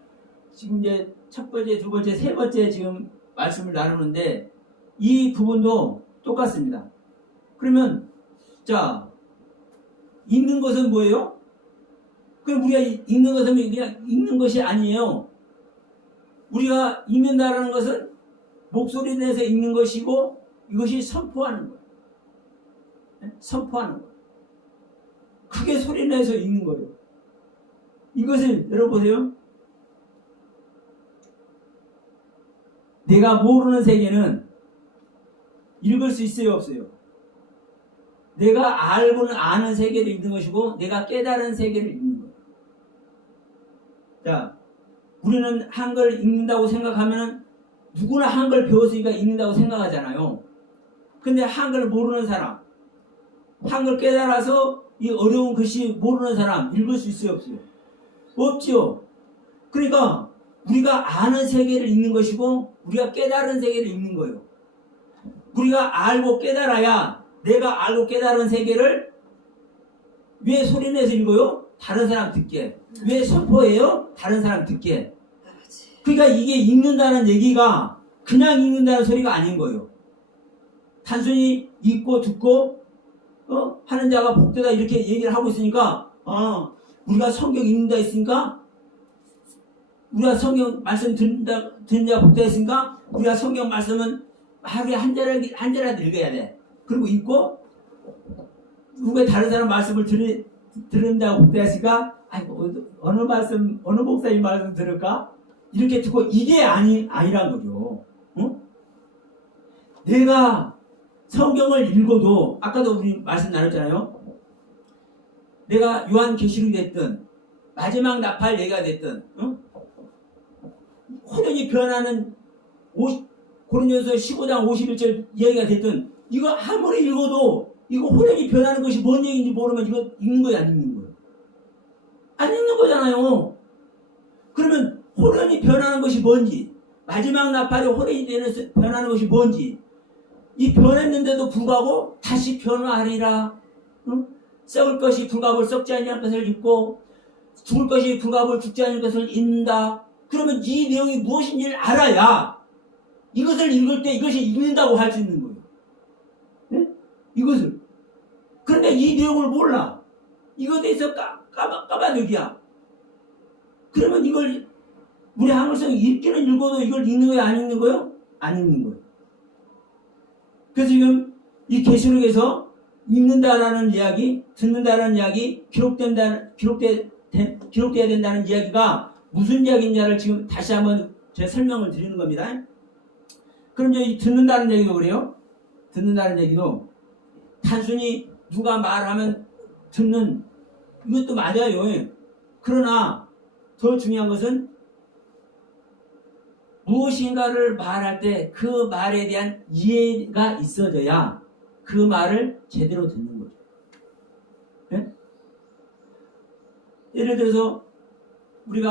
이제 첫 번째, 두 번째, 세 번째 지금 말씀을 나누는데 이 부분도 똑같습니다. 그러면 자 읽는 것은 뭐예요? 그럼 우리가 읽는 것은 그냥 읽는 것이 아니에요. 우리가 읽는다라는 것은 목소리 내서 읽는 것이고 이것이 선포하는 거예요. 선포하는 거예요. 크게 소리 내서 읽는 거예요. 이것을 열어보세요. 내가 모르는 세계는 읽을 수 있어요, 없어요? 내가 알고는 아는 세계를 읽는 것이고 내가 깨달은 세계를 읽는 거예요. 자, 우리는 한글 읽는다고 생각하면 누구나 한글 배웠으니까 읽는다고 생각하잖아요. 근데 한글 모르는 사람, 한글 깨달아서 이 어려운 글씨 모르는 사람 읽을 수 있어요, 없어요? 없지요. 그러니까 우리가 아는 세계를 읽는 것이고 우리가 깨달은 세계를 읽는 거예요. 우리가 알고 깨달아야 내가 알고 깨달은 세계를 왜 소리내서 읽어요? 다른 사람 듣게. 왜 선포해요? 다른 사람 듣게. 그러니까 이게 읽는다는 얘기가 그냥 읽는다는 소리가 아닌 거예요. 단순히 읽고 듣고 하는 자가 복되다 이렇게 얘기를 하고 있으니까 우리가 성경 읽는다 했으니까 우리가 성경 말씀 듣는 자가 복되다 했으니까 우리가 성경 말씀은 하루에 한 절이라도 읽어야 돼. 그리고 읽고 누가 다른 사람 말씀을 들은다고 복되다 했으니까 어느 목사님 말씀 들을까? 이렇게 듣고 이게 아니란 거죠. 응? 내가 성경을 읽어도 아까도 우리 말씀 나눴잖아요. 내가 요한계시록이 됐든 마지막 나팔 얘기가 됐든 호련히 변하는 고린도전서 15장 51절 이야기가 됐든 이거 아무리 읽어도 이거 호련히 변하는 것이 뭔 얘기인지 모르면 이거 읽는 거야, 안 읽는 거예요? 안 읽는 거잖아요. 그러면 호련히 변하는 것이 뭔지, 마지막 나팔이 호련히 변하는 것이 뭔지, 이 변했는데도 불구하고 다시 변화하리라. 썩을 것이 불갑을 썩지 아니할 것을 읽고 죽을 것이 불갑을 죽지 않을 것을 읽는다. 그러면 이 내용이 무엇인지를 알아야 이것을 읽을 때 이것이 읽는다고 할 수 있는 거예요. 네? 이것을. 그런데 이 내용을 몰라. 이것에 대해서 까마득이야. 그러면 이걸 우리 한글성 읽기는 읽어도 이걸 읽는 거예요? 안 읽는 거예요? 안 읽는 거예요. 그래서 지금 이 계시록에서 읽는다라는 이야기, 듣는다라는 이야기, 기록돼야 된다는 이야기가 무슨 이야기인지를 지금 다시 한번 제 설명을 드리는 겁니다. 그럼 이제 이 듣는다는 얘기도 그래요. 듣는다는 얘기도 단순히 누가 말하면 듣는 이것도 맞아요. 그러나 더 중요한 것은 무엇인가를 말할 때 그 말에 대한 이해가 있어져야 그 말을 제대로 듣는 거죠. 네? 예를 들어서 우리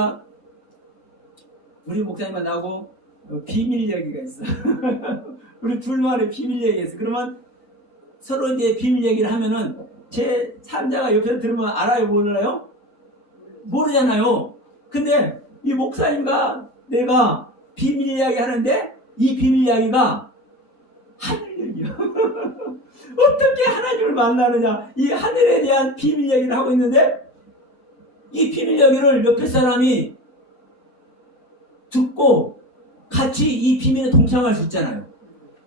목사님과 나하고 비밀 얘기가 있어. 우리 둘만의 비밀 얘기가 있어. 그러면 서로 이제 비밀 얘기를 하면은 제 3자가 옆에서 들으면 알아요, 몰라요? 모르잖아요. 근데 이 목사님과 내가 비밀 이야기 하는데 이 비밀 이야기가 하늘 얘기야. 어떻게 하나님을 만나느냐. 이 하늘에 대한 비밀 얘기를 하고 있는데 이 비밀 얘기를 옆에 사람이 듣고 같이 이 비밀에 동참할 수 있잖아요.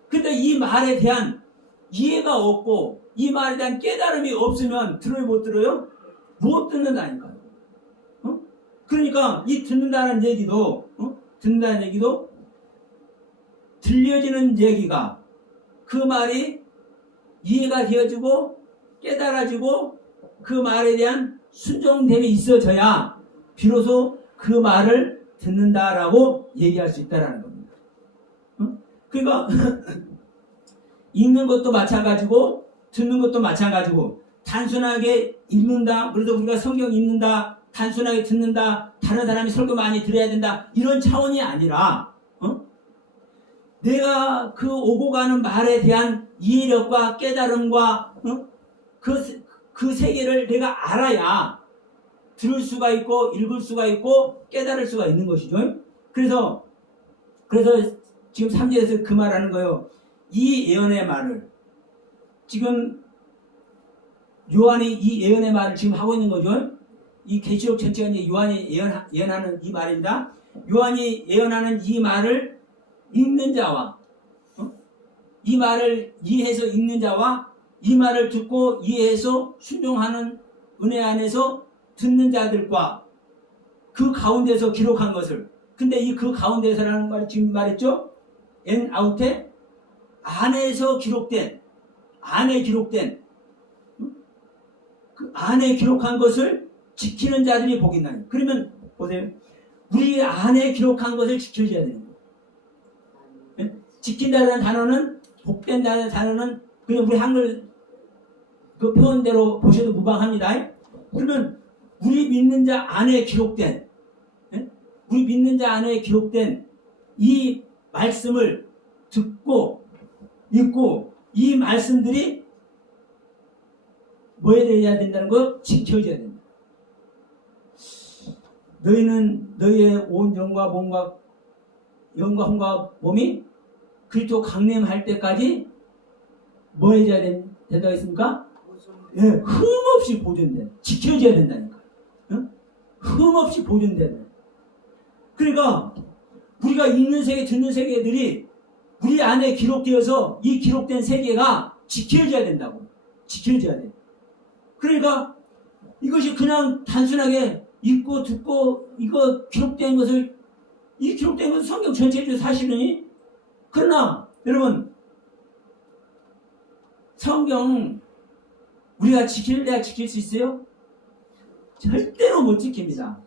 근데 이 말에 대한 이해가 없고 이 말에 대한 깨달음이 없으면 들어요, 못 들어요? 못 듣는다니까요. 그러니까 이 듣는다는 얘기도 들려지는 얘기가 그 말이 이해가 되어지고 깨달아지고 그 말에 대한 순종됨이 있어져야 비로소 그 말을 듣는다라고 얘기할 수 있다라는 겁니다. 그러니까 읽는 것도 마찬가지고 듣는 것도 마찬가지고 단순하게 읽는다, 그래서 우리가 성경 읽는다, 단순하게 듣는다, 다른 사람이 설교 많이 들어야 된다 이런 차원이 아니라 내가 그 오고 가는 말에 대한 이해력과 깨달음과 그 세계를 내가 알아야 들을 수가 있고 읽을 수가 있고 깨달을 수가 있는 것이죠. 그래서 지금 3절에서 그 말하는 거예요. 이 예언의 말을 지금 요한이 이 예언의 말을 지금 하고 있는 거죠. 이 계시록 전체가 이제 요한이 예언하는 이 말입니다. 요한이 예언하는 이 말을 읽는 자와 이 말을 이해해서 읽는 자와 이 말을 듣고 이해해서 순종하는 은혜 안에서 듣는 자들과 그 가운데서 기록한 것을 근데 이 그 가운데서라는 말 지금 말했죠? 엔 아우테 안에서 기록된 그 안에 기록한 것을 지키는 자들이 복이 나요. 그러면 보세요. 우리 안에 기록한 것을 지켜줘야 되는 거예요. 네? 지킨다는 단어는 복된다는 단어는 그냥 우리 한글 그 표현대로 보셔도 무방합니다. 그러면 우리 믿는 자 안에 기록된 우리 믿는 자 안에 기록된 이 말씀을 듣고 읽고 이 말씀들이 뭐에 대해야 된다는 거 지켜져야 된다. 너희는 너희의 온 영과 몸과 영과 혼과 몸이 그리스도 강림할 때까지 뭐 해줘야 된다고 했습니까? 예, 흠없이 보존된 지켜져야 된다니까. 흠없이 보존된. 그러니까 우리가 읽는 세계, 듣는 세계들이 우리 안에 기록되어서 이 기록된 세계가 지켜져야 된다고. 지켜져야 돼. 그러니까 이것이 그냥 단순하게 읽고 듣고 이거 기록된 것을 이 기록된 것은 성경 전체적 사실이니 그러나 여러분 성경 우리가 지킬래야 지킬 수 있어요? 절대로 못 지킵니다.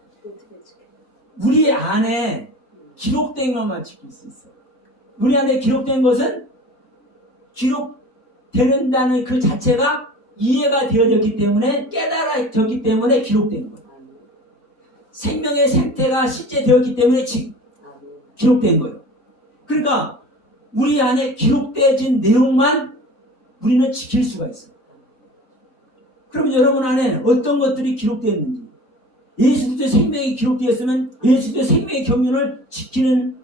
우리 안에 기록된 것만 지킬 수 있어요. 우리 안에 기록된 것은 기록된다는 그 자체가 이해가 되어졌기 때문에 깨달아졌기 때문에 기록된 거예요. 생명의 생태가 실제 되었기 때문에 기록된 거예요. 그러니까 우리 안에 기록되어진 내용만 우리는 지킬 수가 있어요. 그럼 여러분 안에 어떤 것들이 기록되었는지 예수 그리스도의 생명이 기록되었으면 예수 그리스도의 생명의 경륜을 지키는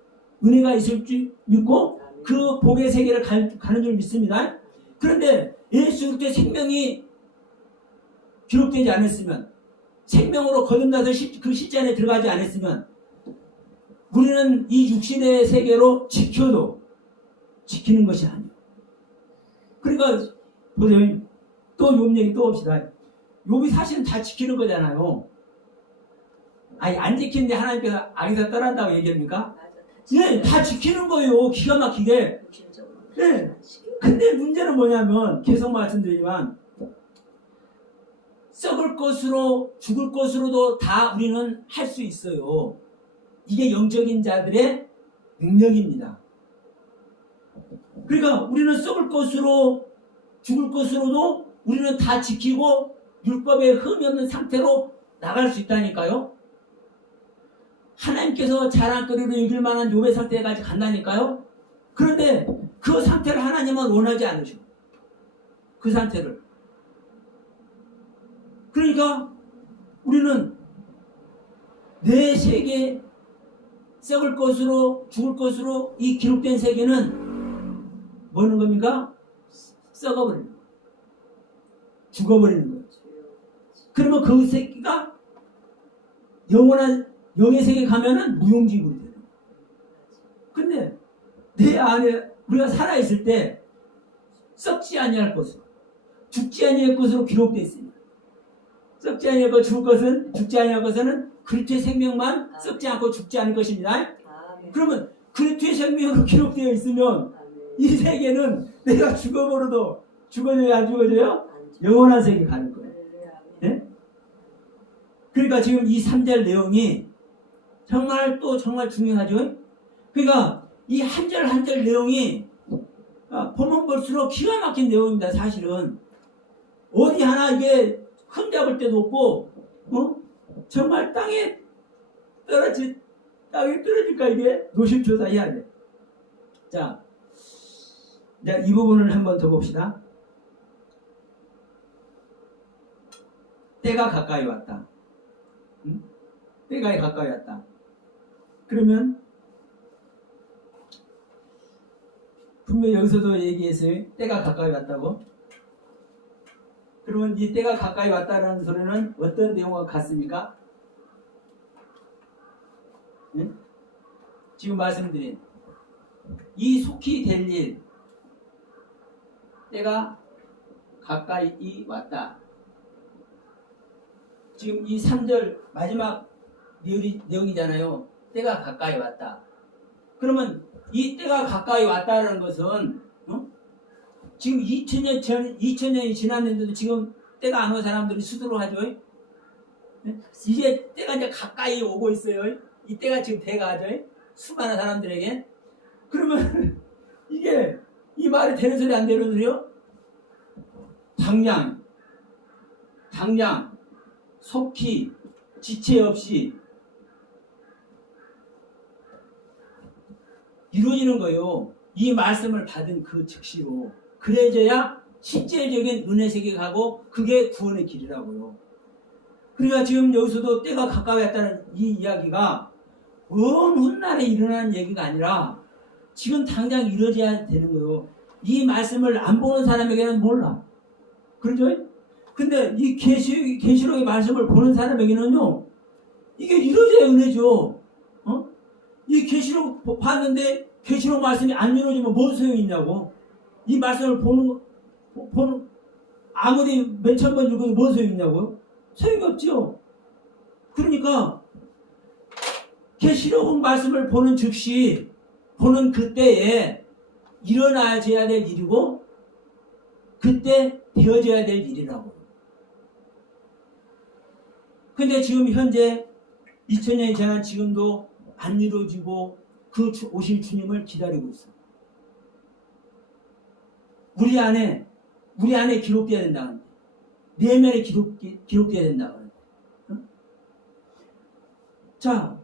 은혜가 있을 줄 믿고 그 복의 세계를 가는 줄 믿습니다. 그런데 예수 그리스도의 생명이 기록되지 않았으면 생명으로 거듭나서 그 실제 안에 들어가지 않았으면 우리는 이 육신의 세계로 지켜도 지키는 것이 아니에요. 그러니까 보세요. 또 욥 얘기 또 봅시다. 욥이 사실은 다 지키는 거잖아요. 아니 안 지키는데 하나님께서 악에서 떠난다고 얘기합니까? 예, 다 지키는 거예요. 기가 막히게. 무신적으로 네. 안 지키고. 근데 문제는 뭐냐면 계속 말씀드리지만 썩을 것으로 죽을 것으로도 다 우리는 할 수 있어요. 이게 영적인 자들의 능력입니다. 그러니까 우리는 썩을 것으로 죽을 것으로도 우리는 다 지키고 율법에 흠이 없는 상태로 나갈 수 있다니까요. 하나님께서 자랑거리로 여길 만한 욥의 상태까지 간다니까요. 그런데 그 상태를 하나님은 원하지 않으셔. 그 상태를. 그러니까 우리는 내 세계, 썩을 것으로 죽을 것으로 이 기록된 세계는 뭐는 겁니까? 썩어버리는 거예요. 죽어버리는 거예요. 그러면 그 새끼가 영원한 영의 세계 가면은 무용지물이 돼요. 근데 내 안에 우리가 살아있을 때 썩지 아니할 것으로 죽지 아니할 것으로 기록되어 있습니다. 썩지 아니할 것 죽을 것은 죽지 아니할 것은 그리스도의 생명만 썩지 않고 죽지 않을 것입니다. 그러면 그리스도의 생명으로 기록되어 있으면 이 세계는 내가 죽어버려도 죽어져야 안 죽어져요? 영원한 세계 가는 거예요. 네? 그러니까 지금 이 3절 내용이 정말 또 정말 중요하죠. 그러니까 이 한 절 한 절 내용이 보면 볼수록 기가 막힌 내용입니다. 사실은 어디 하나 이게 흠잡을 데도 없고 정말 땅에 떨어질까 이게 노심초사해야 돼. 자, 이제 이 부분을 한번 더 봅시다. 때가 가까이 왔다. 응? 때가 가까이 왔다. 그러면 분명히 여기서도 얘기했어요. 때가 가까이 왔다고. 그러면 이 때가 가까이 왔다는 소리는 어떤 내용과 같습니까? 응? 지금 말씀드린 이 속히 될 일, 때가 가까이 왔다. 지금 이 3절 마지막 내용이잖아요. 때가 가까이 왔다. 그러면 이 때가 가까이 왔다는 것은 지금 2000년이 지났는데도 지금 때가 안 온 사람들이 수두로 하죠. 이제 때가 이제 가까이 오고 있어요. 이 때가 지금 돼가죠. 수많은 사람들에게. 그러면 이게 이 말이 되는 소리 안 되는 소리요? 당장 속히 지체 없이 이루어지는 거예요. 이 말씀을 받은 그 즉시로. 그래져야 실제적인 은혜 세계에 가고 그게 구원의 길이라고요. 그러니까 지금 여기서도 때가 가까이 왔다는 이 이야기가 먼 훗날에 일어나는 얘기가 아니라 지금 당장 이루어져야 되는 거예요. 이 말씀을 안 보는 사람에게는 몰라. 그렇죠? 근데 이 계시록의 말씀을 보는 사람에게는요, 이게 이루어져야 은혜죠. 이 계시록 봤는데 계시록 말씀이 안 이루어지면 뭔 소용이 있냐고. 이 말씀을 보는 아무리 몇천 번 읽어도 뭔 소용이 있냐고요? 소용이 없죠. 그러니까 계시록 말씀을 보는 즉시 보는 그때에 일어나져야 될 일이고 그때 되어져야 될 일이라고. 근데 지금 현재 2000년이 지난 지금도 안 이루어지고 그 오실 주님을 기다리고 있어. 우리 안에 기록돼야 된다. 내면에 기록돼야 된다. 자,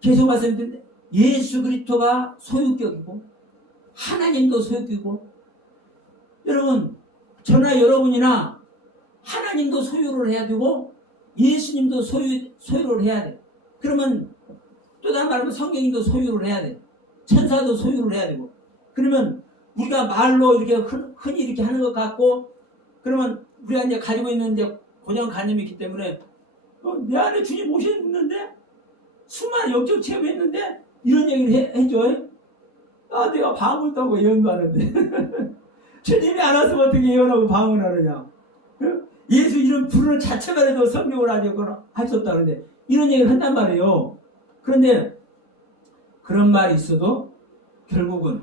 계속 말씀드렸는데 예수 그리스도가 소유격이고 하나님도 소유격이고 여러분 저나 여러분이나 하나님도 소유를 해야 되고 예수님도 소유를 해야 돼. 그러면 또 다른 말로 성경님도 소유를 해야 돼. 천사도 소유를 해야 되고. 그러면 우리가 말로 이렇게 흔히 이렇게 하는 것 같고 그러면 우리가 이제 가지고 있는 이제 고정관념이 있기 때문에 내 안에 주님 오셨는데 수많은 영적 체험했는데 이런 얘기를 해줘. 내가 방언 따고 예언도 하는데 주님이 안 왔으면 어떻게 예언하고 방언을 하느냐. 예수 이름 부르는 자체만 해도 성령을 할 수 없다 그러는데 이런 얘기를 한단 말이에요. 그런데 그런 말이 있어도 결국은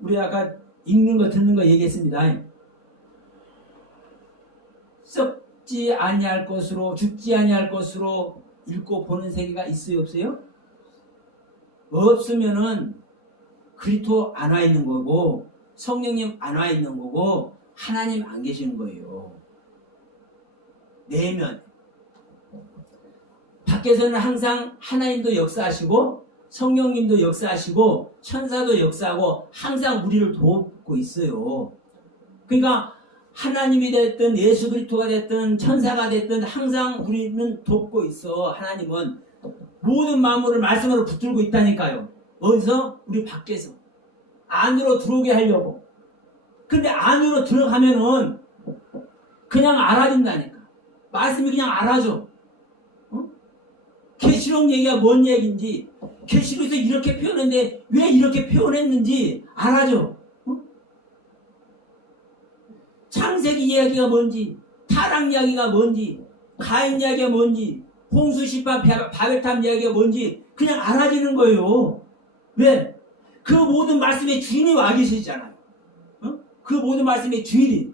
우리 아까 읽는 거 듣는 거 얘기했습니다. 썩지 아니할 것으로 죽지 아니할 것으로 읽고 보는 세계가 있어요 없어요? 없으면은 그리스도 안 와 있는 거고 성령님 안 와 있는 거고 하나님 안 계시는 거예요. 내면 밖에서는 항상 하나님도 역사하시고 성령님도 역사하시고 천사도 역사하고 항상 우리를 돕고 있어요. 그러니까 하나님이 됐든 예수 그리스도가 됐든 천사가 됐든 항상 우리는 돕고 있어. 하나님은 모든 만물을 말씀으로 붙들고 있다니까요. 어디서? 우리 밖에서 안으로 들어오게 하려고. 근데 안으로 들어가면은 그냥 알아진다니까. 말씀이 그냥 알아줘. 계시록 얘기가 뭔 얘기인지, 계시록에서 이렇게 표현했는데 왜 이렇게 표현했는지 알아줘. 창세기 이야기가 뭔지, 타락 이야기가 뭔지, 가인 이야기가 뭔지, 홍수 심판 바벨탑 이야기가 뭔지 그냥 알아지는 거예요. 왜? 그 모든 말씀의 주인이 와 계시잖아요. 그 모든 말씀의 주인이.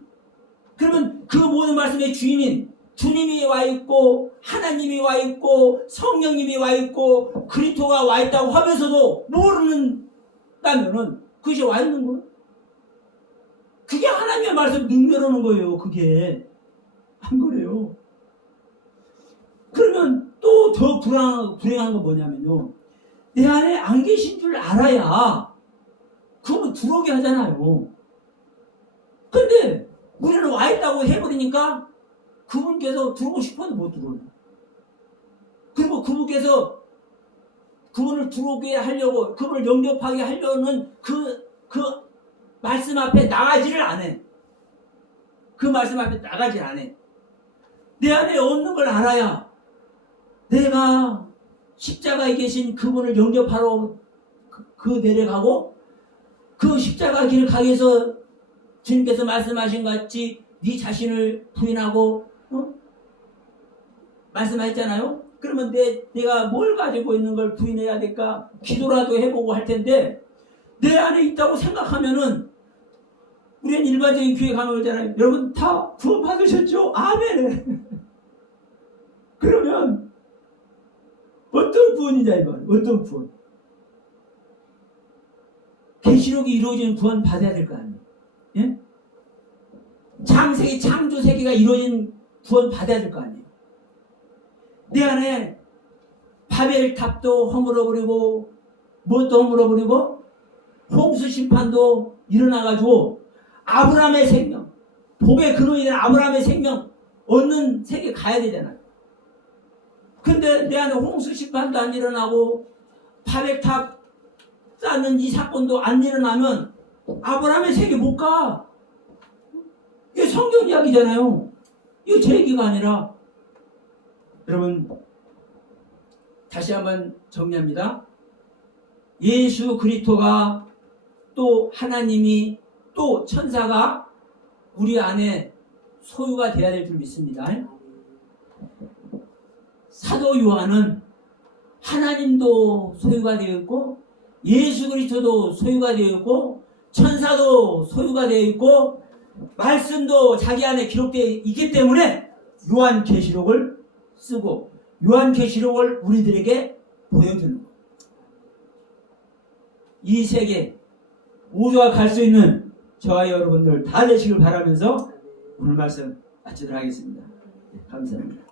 그러면 그 모든 말씀의 주인인 주님이 와 있고 하나님이 와 있고 성령님이 와 있고 그리스도가 와 있다고 하면서도 모르는다면은 그것이 와 있는 거예요. 그게 하나님의 말씀 능멸하는 거예요. 그게 안 그래요. 그러면 또 더 불행한 건 뭐냐면요. 내 안에 안 계신 줄 알아야 그분 들어오게 하잖아요. 근데 우리는 와 있다고 해버리니까 그분께서 들어오고 싶어도 못 들어오요. 그리고 그분께서 그분을 들어오게 하려고 그분을 영접하게 하려는 그 말씀 앞에 나가지를 안 해. 그 말씀 앞에 나가질 안 해. 내 안에 없는 걸 알아야 내가 십자가에 계신 그분을 영접하러 내려가고 그 십자가 길을 가기 위해서 주님께서 말씀하신 것 같이 네 자신을 부인하고 말씀하셨잖아요. 그러면 내가 뭘 가지고 있는 걸 부인해야 될까? 기도라도 해보고 할 텐데 내 안에 있다고 생각하면은 우리는 일반적인 교회 가면 그러잖아요. 여러분 다 구원 받으셨죠? 아멘. 그러면 어떤 구원이냐 이건? 어떤 구원? 계시록이 이루어진 구원 받아야 될 거 아니에요? 예? 창세기 창조 세계가 이루어진 구원 받아야 될 거 아니에요? 내 안에 바벨탑도 허물어버리고 무엇도 허물어버리고 홍수 심판도 일어나가지고 아브라함의 생명, 복의 근원이 된 아브라함의 생명 얻는 세계 가야 되잖아요. 근데 내 안에 홍수 심판도 안 일어나고 바벨탑 쌓는 이 사건도 안 일어나면 아브라함의 세계 못 가. 이게 성경 이야기잖아요. 이거 제 얘기가 아니라. 여러분 다시 한번 정리합니다. 예수 그리스도가 또 하나님이 또 천사가 우리 안에 소유가 되어야 될 줄 믿습니다. 사도 요한은 하나님도 소유가 되어 있고 예수 그리스도도 소유가 되어 있고 천사도 소유가 되어 있고 말씀도 자기 안에 기록되어 있기 때문에 요한계시록을 쓰고 요한계시록을 우리들에게 보여주는 거예요. 이 세계 모두가 갈 수 있는 저와 여러분들 다 되시길 바라면서 오늘 말씀 마치도록 하겠습니다. 감사합니다.